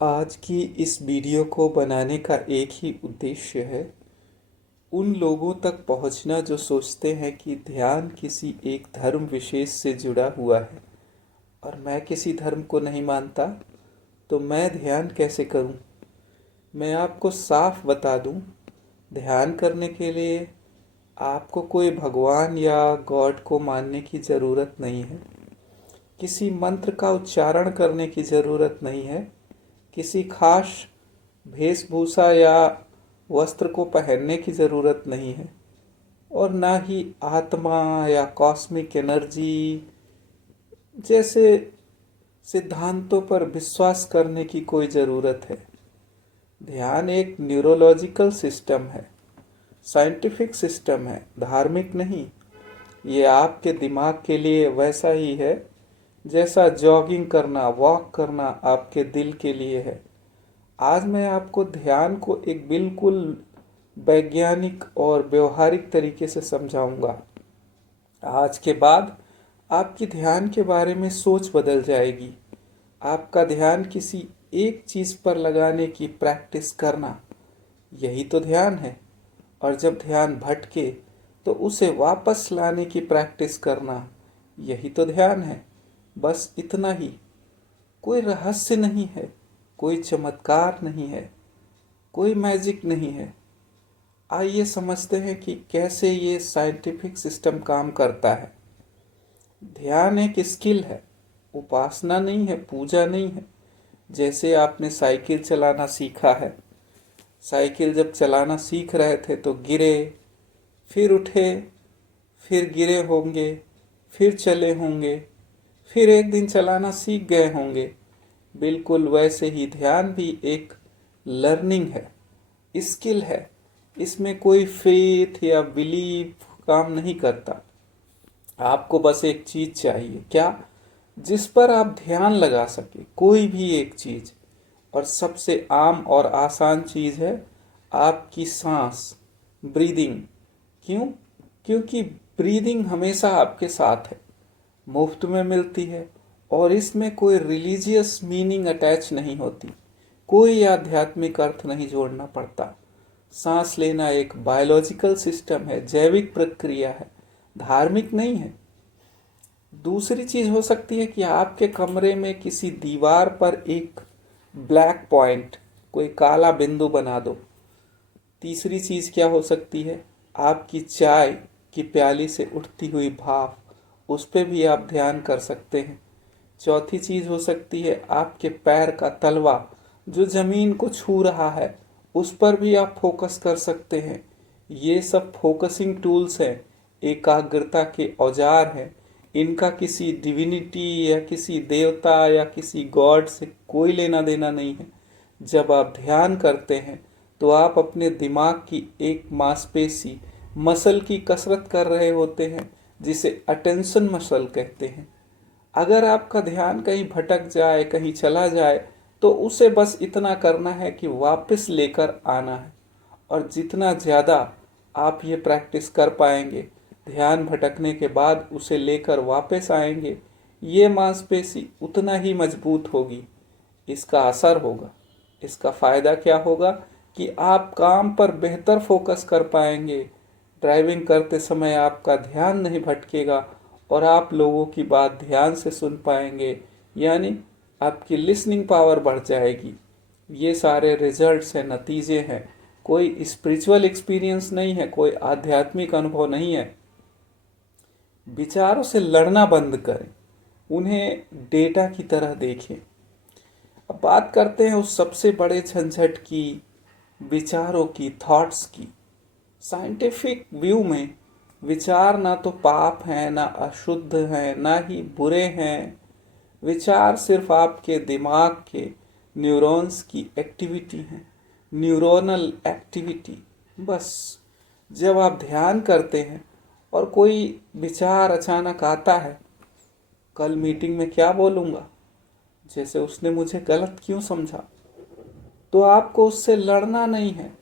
आज की इस वीडियो को बनाने का एक ही उद्देश्य है। उन लोगों तक पहुंचना जो सोचते हैं कि ध्यान किसी एक धर्म विशेष से जुड़ा हुआ है और मैं किसी धर्म को नहीं मानता, तो मैं ध्यान कैसे करूं। मैं आपको साफ बता दूं, ध्यान करने के लिए आपको कोई भगवान या गॉड को मानने की ज़रूरत नहीं है। किसी मंत्र का उच्चारण करने की ज़रूरत नहीं है। किसी खास वेशभूषा या वस्त्र को पहनने की ज़रूरत नहीं है, और ना ही आत्मा या कॉस्मिक एनर्जी जैसे सिद्धांतों पर विश्वास करने की कोई ज़रूरत है। ध्यान एक न्यूरोलॉजिकल सिस्टम है, साइंटिफिक सिस्टम है, धार्मिक नहीं। ये आपके दिमाग के लिए वैसा ही है जैसा जॉगिंग करना, वॉक करना आपके दिल के लिए है। आज मैं आपको ध्यान को एक बिल्कुल वैज्ञानिक और व्यवहारिक तरीके से समझाऊंगा। आज के बाद आपकी ध्यान के बारे में सोच बदल जाएगी। आपका ध्यान किसी एक चीज पर लगाने की प्रैक्टिस करना, यही तो ध्यान है। और जब ध्यान भटके तो उसे वापस लाने की प्रैक्टिस करना, यही तो ध्यान है। बस इतना ही। कोई रहस्य नहीं है, कोई चमत्कार नहीं है, कोई मैजिक नहीं है। आइए समझते हैं कि कैसे ये साइंटिफिक सिस्टम काम करता है। ध्यान एक स्किल है, उपासना नहीं है, पूजा नहीं है। जैसे आपने साइकिल चलाना सीखा है, साइकिल जब चलाना सीख रहे थे तो गिरे, फिर उठे, फिर गिरे होंगे, फिर चले होंगे, फिर एक दिन चलाना सीख गए होंगे। बिल्कुल वैसे ही ध्यान भी एक लर्निंग है, स्किल है। इसमें कोई फेथ या बिलीफ काम नहीं करता। आपको बस एक चीज चाहिए, क्या? जिस पर आप ध्यान लगा सके, कोई भी एक चीज। और सबसे आम और आसान चीज है आपकी सांस, ब्रीदिंग। क्यों? क्योंकि ब्रीदिंग हमेशा आपके साथ है, मुफ्त में मिलती है, और इसमें कोई रिलीजियस मीनिंग अटैच नहीं होती, कोई आध्यात्मिक अर्थ नहीं जोड़ना पड़ता। सांस लेना एक बायोलॉजिकल सिस्टम है, जैविक प्रक्रिया है, धार्मिक नहीं है। दूसरी चीज हो सकती है कि आपके कमरे में किसी दीवार पर एक ब्लैक पॉइंट, कोई काला बिंदु बना दो। तीसरी चीज क्या हो सकती है? आपकी चाय की प्याली से उठती हुई भाप, उस पे भी आप ध्यान कर सकते हैं। चौथी चीज हो सकती है आपके पैर का तलवा जो जमीन को छू रहा है, उस पर भी आप फोकस कर सकते हैं। ये सब फोकसिंग टूल्स हैं, एकाग्रता के औजार हैं। इनका किसी डिविनिटी या किसी देवता या किसी गॉड से कोई लेना देना नहीं है। जब आप ध्यान करते हैं तो आप अपने दिमाग की एक मांसपेशी, मसल की कसरत कर रहे होते हैं, जिसे अटेंशन मसल कहते हैं। अगर आपका ध्यान कहीं भटक जाए, कहीं चला जाए, तो उसे बस इतना करना है कि वापस लेकर आना है। और जितना ज़्यादा आप ये प्रैक्टिस कर पाएंगे, ध्यान भटकने के बाद उसे लेकर वापस आएंगे, ये मांसपेशी उतना ही मजबूत होगी। इसका असर होगा, इसका फ़ायदा क्या होगा कि आप काम पर बेहतर फोकस कर पाएंगे। ड्राइविंग करते समय आपका ध्यान नहीं भटकेगा और आप लोगों की बात ध्यान से सुन पाएंगे, यानी आपकी लिसनिंग पावर बढ़ जाएगी। ये सारे रिजल्ट्स हैं, नतीजे हैं। कोई स्पिरिचुअल एक्सपीरियंस नहीं है, कोई आध्यात्मिक अनुभव नहीं है। विचारों से लड़ना बंद करें, उन्हें डेटा की तरह देखें। अब बात करते हैं उस सबसे बड़े झंझट की, विचारों की, थॉट्स की। साइंटिफिक व्यू में विचार ना तो पाप हैं, ना अशुद्ध हैं, ना ही बुरे हैं। विचार सिर्फ आपके दिमाग के न्यूरॉन्स की एक्टिविटी है, न्यूरोनल एक्टिविटी। बस जब आप ध्यान करते हैं और कोई विचार अचानक आता है, कल मीटिंग में क्या बोलूँगा, जैसे उसने मुझे गलत क्यों समझा, तो आपको उससे लड़ना नहीं है,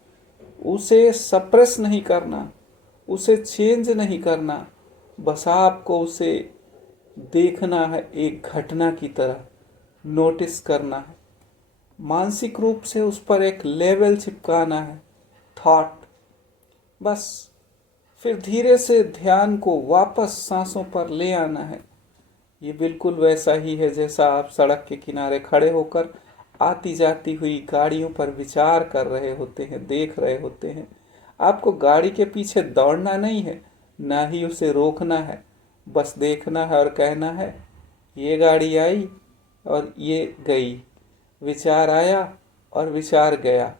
उसे सप्रेस नहीं करना, उसे चेंज नहीं करना। बस आपको उसे देखना है, एक घटना की तरह नोटिस करना है। मानसिक रूप से उस पर एक लेवल चिपकाना है, थॉट। बस फिर धीरे से ध्यान को वापस सांसों पर ले आना है। ये बिल्कुल वैसा ही है जैसा आप सड़क के किनारे खड़े होकर आती जाती हुई गाड़ियों पर विचार कर रहे होते हैं, देख रहे होते हैं। आपको गाड़ी के पीछे दौड़ना नहीं है, ना ही उसे रोकना है। बस देखना है और कहना है, ये गाड़ी आई और ये गई, विचार आया और विचार गया।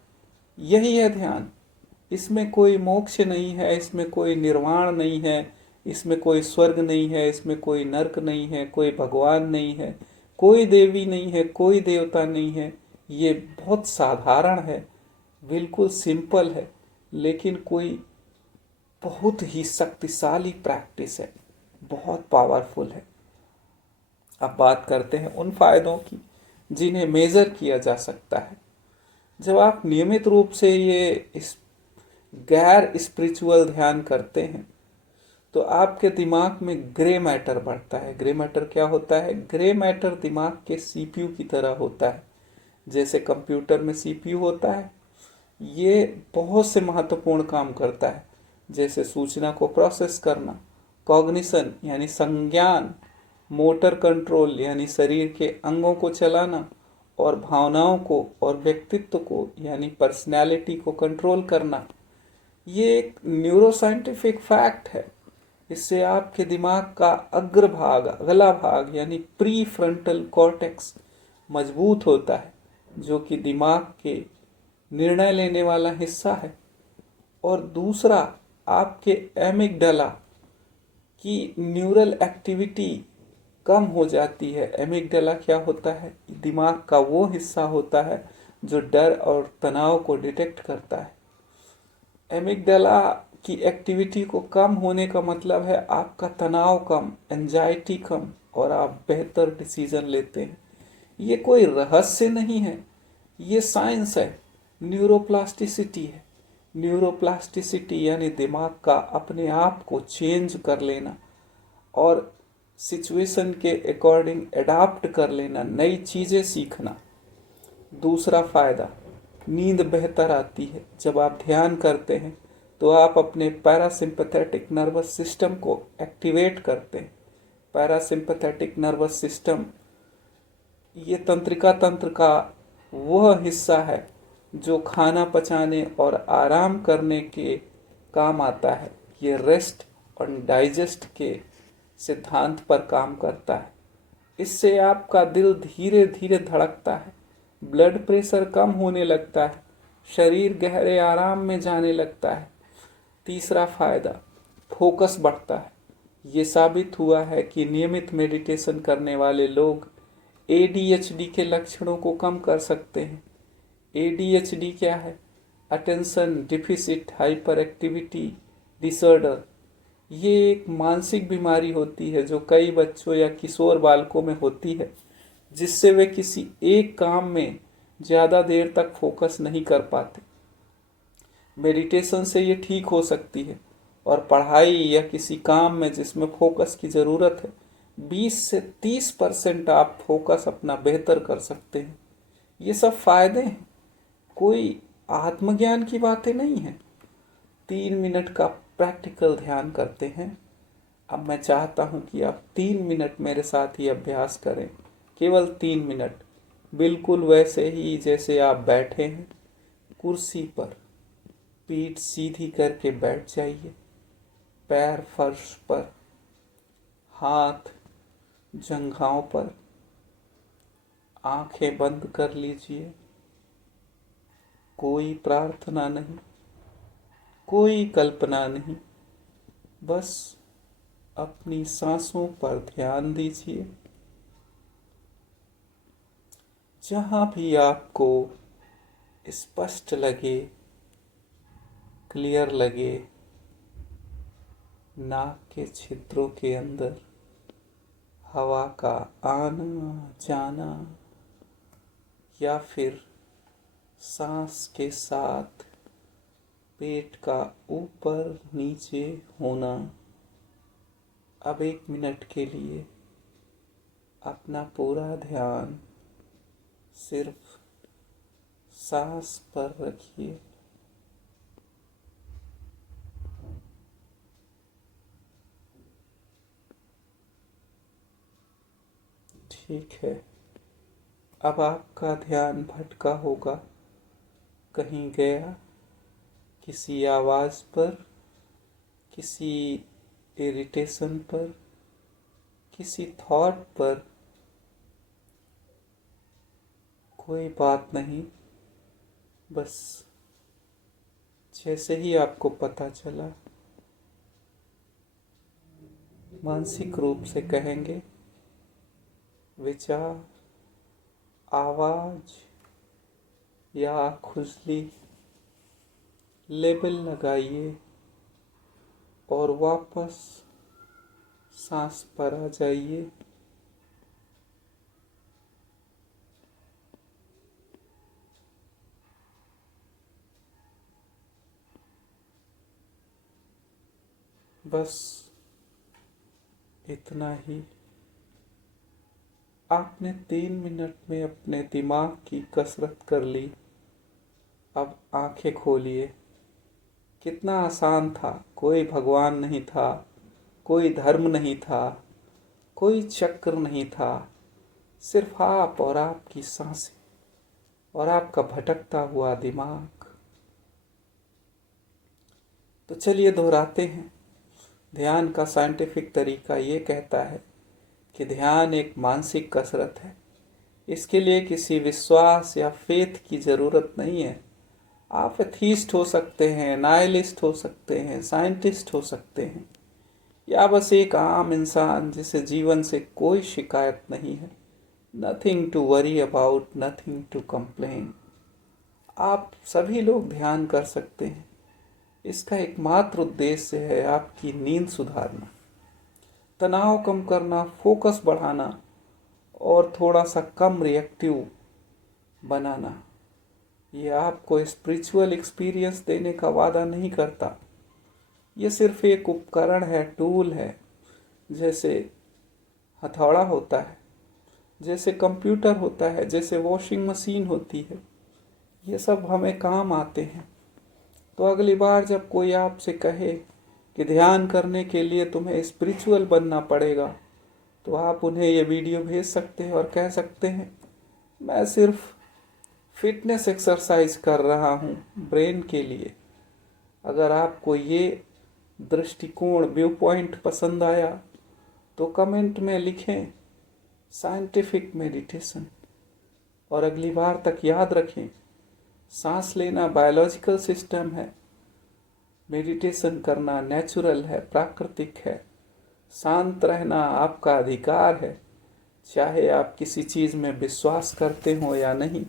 यही है ध्यान। इसमें कोई मोक्ष नहीं है, इसमें कोई निर्वाण नहीं है, इसमें कोई स्वर्ग नहीं है, इसमें कोई नरक नहीं है, कोई भगवान नहीं है, कोई देवी नहीं है, कोई देवता नहीं है। ये बहुत साधारण है, बिल्कुल सिंपल है, लेकिन कोई बहुत ही शक्तिशाली प्रैक्टिस है, बहुत पावरफुल है। अब बात करते हैं उन फायदों की जिन्हें मेजर किया जा सकता है। जब आप नियमित रूप से ये इस गैर स्पिरिचुअल ध्यान करते हैं तो आपके दिमाग में ग्रे मैटर बढ़ता है। ग्रे मैटर क्या होता है? ग्रे मैटर दिमाग के सीपीयू की तरह होता है। जैसे कंप्यूटर में सीपीयू होता है, ये बहुत से महत्वपूर्ण काम करता है, जैसे सूचना को प्रोसेस करना, कॉग्निशन यानी संज्ञान, मोटर कंट्रोल यानी शरीर के अंगों को चलाना, और भावनाओं को और व्यक्तित्व को यानी पर्सनैलिटी को कंट्रोल करना। ये एक न्यूरोसाइंटिफिक फैक्ट है। इससे आपके दिमाग का अग्रभाग, अगला भाग यानी प्री फ्रंटल कॉर्टेक्स मजबूत होता है, जो कि दिमाग के निर्णय लेने वाला हिस्सा है। और दूसरा, आपके एमिगडाला की न्यूरल एक्टिविटी कम हो जाती है। एमिगडाला क्या होता है? दिमाग का वो हिस्सा होता है जो डर और तनाव को डिटेक्ट करता है। एमिगडाला की एक्टिविटी को कम होने का मतलब है आपका तनाव कम, एंजाइटी कम, और आप बेहतर डिसीजन लेते हैं। ये कोई रहस्य नहीं है, ये साइंस है, न्यूरोप्लास्टिसिटी है। न्यूरोप्लास्टिसिटी यानी दिमाग का अपने आप को चेंज कर लेना और सिचुएशन के अकॉर्डिंग एडाप्ट कर लेना, नई चीज़ें सीखना। दूसरा फायदा, नींद बेहतर आती है। जब आप ध्यान करते हैं तो आप अपने पैरासिम्पथेटिक नर्वस सिस्टम को एक्टिवेट करते हैं। पैरासिम्पथेटिक नर्वस सिस्टम ये तंत्रिका तंत्र का वह हिस्सा है जो खाना पचाने और आराम करने के काम आता है। ये रेस्ट और डाइजेस्ट के सिद्धांत पर काम करता है। इससे आपका दिल धीरे धीरे धड़कता है, ब्लड प्रेशर कम होने लगता है, शरीर गहरे आराम में जाने लगता है। तीसरा फायदा, फोकस बढ़ता है। ये साबित हुआ है कि नियमित मेडिटेशन करने वाले लोग एडीएचडी के लक्षणों को कम कर सकते हैं। एडीएचडी क्या है? Attention deficit hyper activity disorder. ये एक मानसिक बीमारी होती है जो कई बच्चों या किशोर बालकों में होती है, जिससे वे किसी एक काम में ज़्यादा देर तक फोकस नहीं कर पाते। मेडिटेशन से ये ठीक हो सकती है, और पढ़ाई या किसी काम में जिसमें फोकस की ज़रूरत है, 20 से 30% आप फोकस अपना बेहतर कर सकते हैं। ये सब फायदे हैं, कोई आत्मज्ञान की बातें नहीं हैं। 3 मिनट का प्रैक्टिकल ध्यान करते हैं। अब मैं चाहता हूं कि आप 3 मिनट मेरे साथ ही अभ्यास करें, केवल 3 मिनट, बिल्कुल वैसे ही जैसे आप बैठे हैं कुर्सी पर। पीठ सीधी करके बैठ जाइए, पैर फर्श पर, हाथ जंघाओं पर, आंखें बंद कर लीजिए। कोई प्रार्थना नहीं, कोई कल्पना नहीं, बस अपनी सांसों पर ध्यान दीजिए। जहां भी आपको स्पष्ट लगे, क्लियर लगे, नाक के छिद्रों के अंदर हवा का आना जाना, या फिर सांस के साथ पेट का ऊपर नीचे होना। अब 1 मिनट के लिए अपना पूरा ध्यान सिर्फ सांस पर रखिए। ठीक है। अब आपका ध्यान भटका होगा, कहीं गया, किसी आवाज़ पर, किसी इरिटेशन पर, किसी थॉट पर। कोई बात नहीं, बस जैसे ही आपको पता चला मानसिक रूप से कहेंगे, विचार, आवाज या खुजली, लेबल लगाइए और वापस सांस पर आ जाइए। बस इतना ही। आपने 3 मिनट में अपने दिमाग की कसरत कर ली। अब आंखें खोलिए। कितना आसान था। कोई भगवान नहीं था, कोई धर्म नहीं था, कोई चक्र नहीं था। सिर्फ आप और आपकी सांसें और आपका भटकता हुआ दिमाग। तो चलिए दोहराते हैं। ध्यान का साइंटिफिक तरीका ये कहता है कि ध्यान एक मानसिक कसरत है। इसके लिए किसी विश्वास या फेथ की ज़रूरत नहीं है। आप एथीस्ट हो सकते हैं, नाइलिस्ट हो सकते हैं, साइंटिस्ट हो सकते हैं, या बस एक आम इंसान जिसे जीवन से कोई शिकायत नहीं है। Nothing to worry about, nothing to complain. आप सभी लोग ध्यान कर सकते हैं। इसका एकमात्र उद्देश्य है आपकी नींद सुधारना, तनाव कम करना, फोकस बढ़ाना और थोड़ा सा कम रिएक्टिव बनाना। ये आपको स्पिरिचुअल एक्सपीरियंस देने का वादा नहीं करता। ये सिर्फ एक उपकरण है, टूल है। जैसे हथौड़ा होता है, जैसे कंप्यूटर होता है, जैसे वॉशिंग मशीन होती है। ये सब हमें काम आते हैं। तो अगली बार जब कोई आपसे कहे कि ध्यान करने के लिए तुम्हें स्पिरिचुअल बनना पड़ेगा, तो आप उन्हें ये वीडियो भेज सकते हैं और कह सकते हैं, मैं सिर्फ फिटनेस एक्सरसाइज कर रहा हूँ ब्रेन के लिए। अगर आपको ये दृष्टिकोण, व्यू पॉइंट पसंद आया तो कमेंट में लिखें साइंटिफिक मेडिटेशन। और अगली बार तक याद रखें, सांस लेना बायोलॉजिकल सिस्टम है, मेडिटेशन करना नेचुरल है, प्राकृतिक है। शांत रहना आपका अधिकार है, चाहे आप किसी चीज़ में विश्वास करते हो या नहीं।